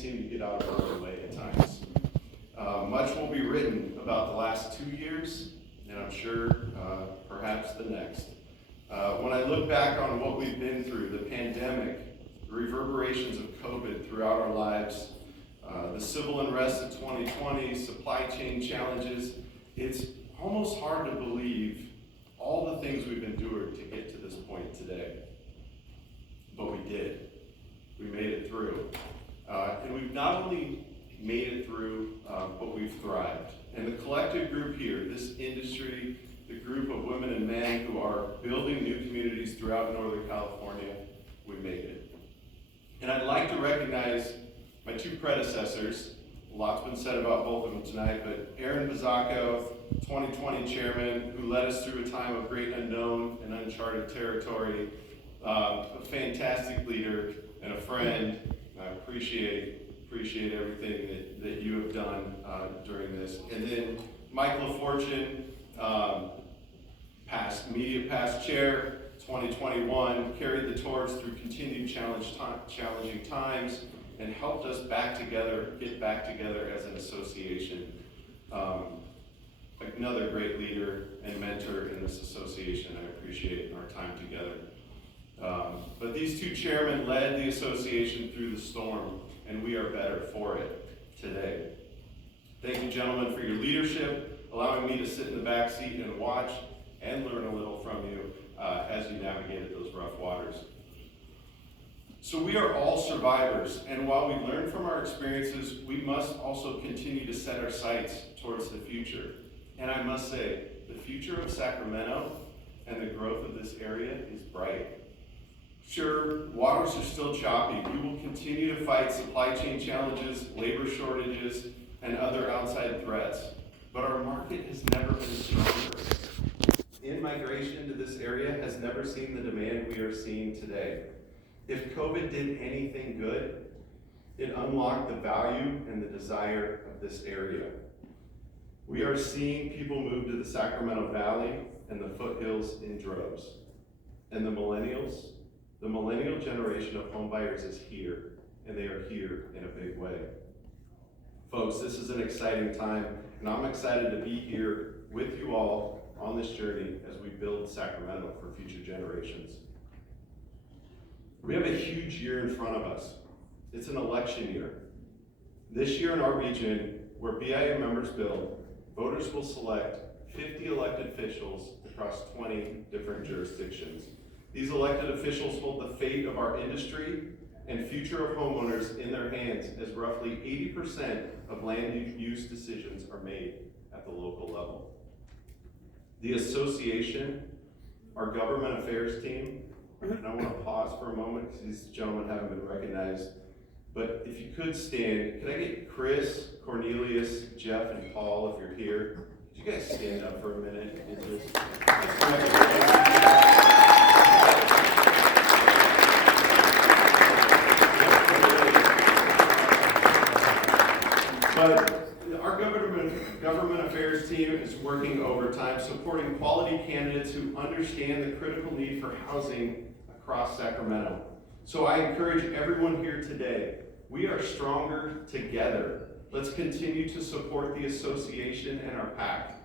seem to get out of our own way at times. Much will be written about the last 2 years, and I'm sure perhaps the next. When I look back on what we've been through, the pandemic, the reverberations of COVID throughout our lives, the civil unrest of 2020, supply chain challenges, it's almost hard to believe all the things we've endured to get to this point today. But we did. We made it through. And we've not only made it through, but we've thrived. And the collective group here, this industry, the group of women and men who are building new communities throughout Northern California, we made it. And I'd like to recognize my two predecessors. A lot's been said about both of them tonight, but Aaron Bizzacco, 2020 chairman, who led us through a time of great unknown and uncharted territory, a fantastic leader and a friend. I appreciate everything that you have done during this. And then Mike LaFortune, past chair, 2021, carried the torch through continued challenging times and helped us get back together as an association. Another great leader and mentor in this association. I appreciate our time together. But these two chairmen led the association through the storm, and we are better for it today. Thank you, gentlemen, for your leadership, allowing me to sit in the back seat and watch and learn a little from you as you navigated those rough waters. So we are all survivors, and while we learn from our experiences, we must also continue to set our sights towards the future. And I must say, the future of Sacramento and the growth of this area is bright. Sure, waters are still choppy. We will continue to fight supply chain challenges, labor shortages, and other outside threats. But our market has never been stronger. In-migration to this area has never seen the demand we are seeing today. If COVID did anything good, it unlocked the value and the desire of this area. We are seeing people move to the Sacramento Valley and the foothills in droves. And the millennial generation of homebuyers is here, and they are here in a big way. Folks, this is an exciting time, and I'm excited to be here with you all on this journey as we build Sacramento for future generations. We have a huge year in front of us. It's an election year. This year in our region, where BIA members build, voters will select 50 elected officials across 20 different jurisdictions. These elected officials hold the fate of our industry and future of homeowners in their hands, as roughly 80% of land use decisions are made at the local level. The association, our government affairs team, and I want to pause for a moment because these gentlemen haven't been recognized, but if you could stand, could I get Chris, Cornelius, Jeff, and Paul, if you're here? Could you guys stand up for a minute and just But our government affairs team is working overtime, supporting quality candidates who understand the critical need for housing across Sacramento. So I encourage everyone here today, we are stronger together. Let's continue to support the association and our PAC.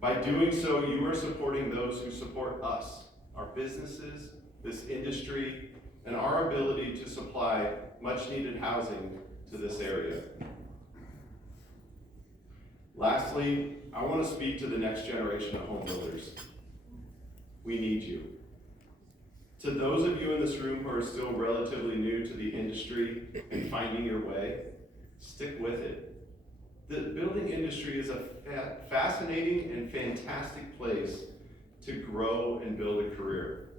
By doing so, you are supporting those who support us, our businesses, this industry, and our ability to supply much needed housing to this area. Lastly, I want to speak to the next generation of home builders. We need you. To those of you in this room who are still relatively new to the industry and finding your way, stick with it. The building industry is a fascinating and fantastic place to grow and build a career.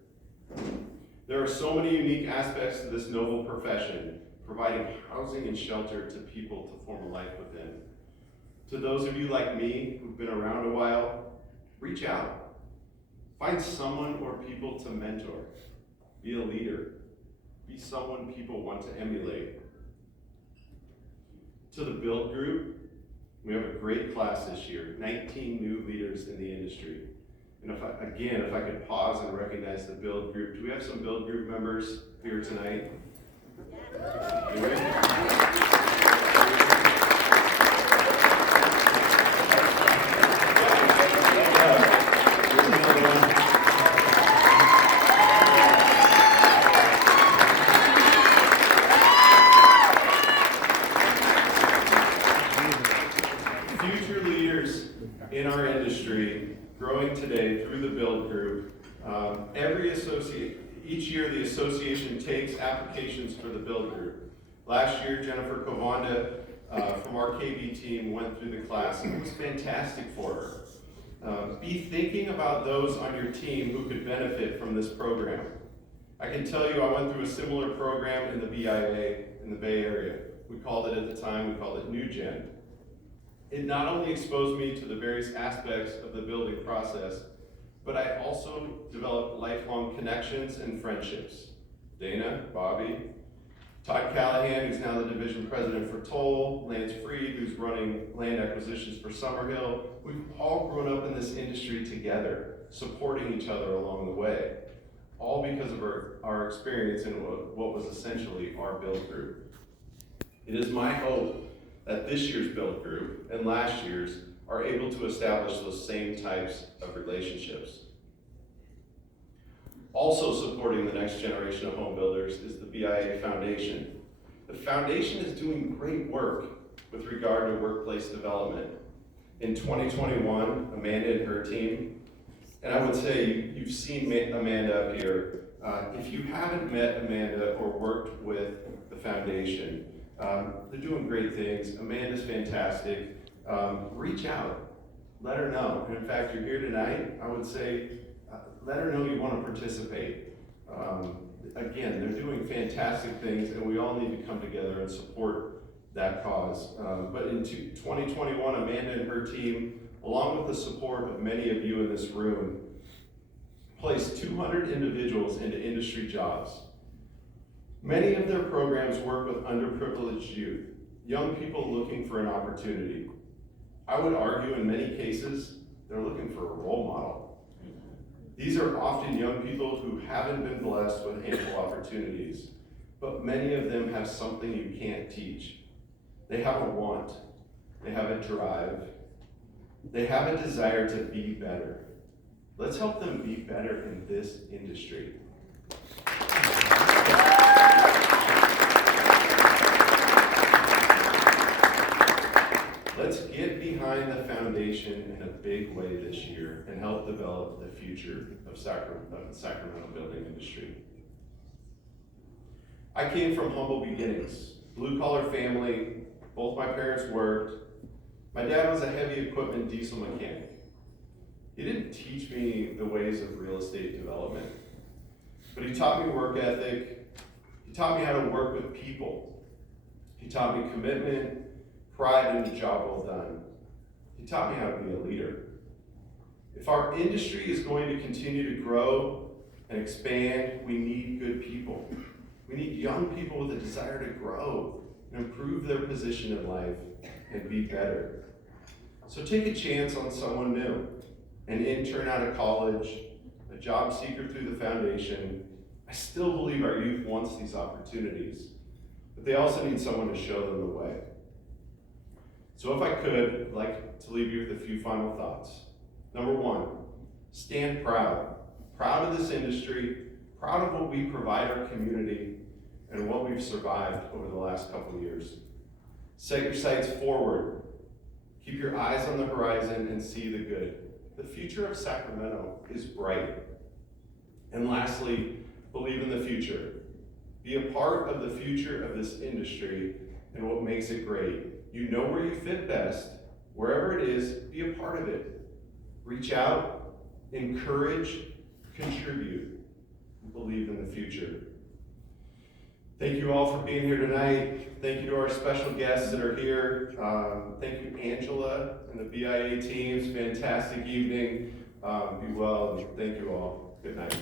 There are so many unique aspects to this noble profession, providing housing and shelter to people to form a life within. To those of you like me who've been around a while, reach out. Find someone or people to mentor. Be a leader. Be someone people want to emulate. To the Build group, we have a great class this year, 19 new leaders in the industry. And if I could pause and recognize the Build group. Do we have some Build group members here tonight? Yeah. each year the association takes applications for the build group. Last year, Jennifer Kovanda from our KB team went through the class, and it was fantastic for her. Be thinking about those on your team who could benefit from this program. I can tell you I went through a similar program in the BIA in the Bay Area. We called it at the time, we called it New Gen. It not only exposed me to the various aspects of the building process, but I also developed lifelong connections and friendships. Dana, Bobby, Todd Callahan, who's now the division president for Toll, Lance Freed, who's running land acquisitions for Summerhill. We've all grown up in this industry together, supporting each other along the way, all because of our experience in what was essentially our build group. It is my hope that this year's build group and last year's are able to establish those same types of relationships. Also supporting the next generation of home builders is the BIA Foundation. The foundation is doing great work with regard to workplace development. In 2021, Amanda and her team, and I would say you've seen Amanda up here. If you haven't met Amanda or worked with the foundation, they're doing great things. Amanda's fantastic. Reach out, let her know. And in fact, you're here tonight, I would say, let her know you want to participate. Again, they're doing fantastic things, and we all need to come together and support that cause. But in 2021, Amanda and her team, along with the support of many of you in this room, placed 200 individuals into industry jobs. Many of their programs work with underprivileged youth, young people looking for an opportunity. I would argue in many cases, they're looking for a role model. These are often young people who haven't been blessed with ample opportunities, but many of them have something you can't teach. They have a want, they have a drive, they have a desire to be better. Let's help them be better in this industry. Let's get behind the foundation in a big way this year and help develop the future of the Sacramento building industry. I came from humble beginnings, blue-collar family. Both my parents worked. My dad was a heavy equipment diesel mechanic. He didn't teach me the ways of real estate development, but he taught me work ethic. He taught me how to work with people. He taught me commitment, pride in a job well done. He taught me how to be a leader. If our industry is going to continue to grow and expand, we need good people. We need young people with a desire to grow and improve their position in life and be better. So take a chance on someone new, an intern out of college, a job seeker through the foundation. I still believe our youth wants these opportunities, but they also need someone to show them the way. So if I could, I'd like to leave you with a few final thoughts. Number one, stand proud. Proud of this industry, proud of what we provide our community and what we've survived over the last couple of years. Set your sights forward. Keep your eyes on the horizon and see the good. The future of Sacramento is bright. And lastly, believe in the future. Be a part of the future of this industry and what makes it great. You know where you fit best. Wherever it is, be a part of it. Reach out, encourage, contribute, and believe in the future. Thank you all for being here tonight. Thank you to our special guests that are here. Thank you, Angela and the BIA teams. Fantastic evening. Be well, and thank you all. Good night.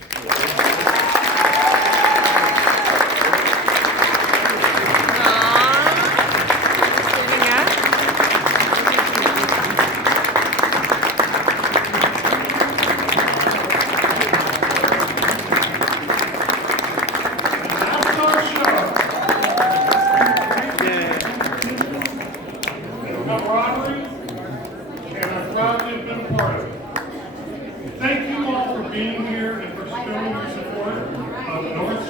Thank you all for being here and for showing your support of North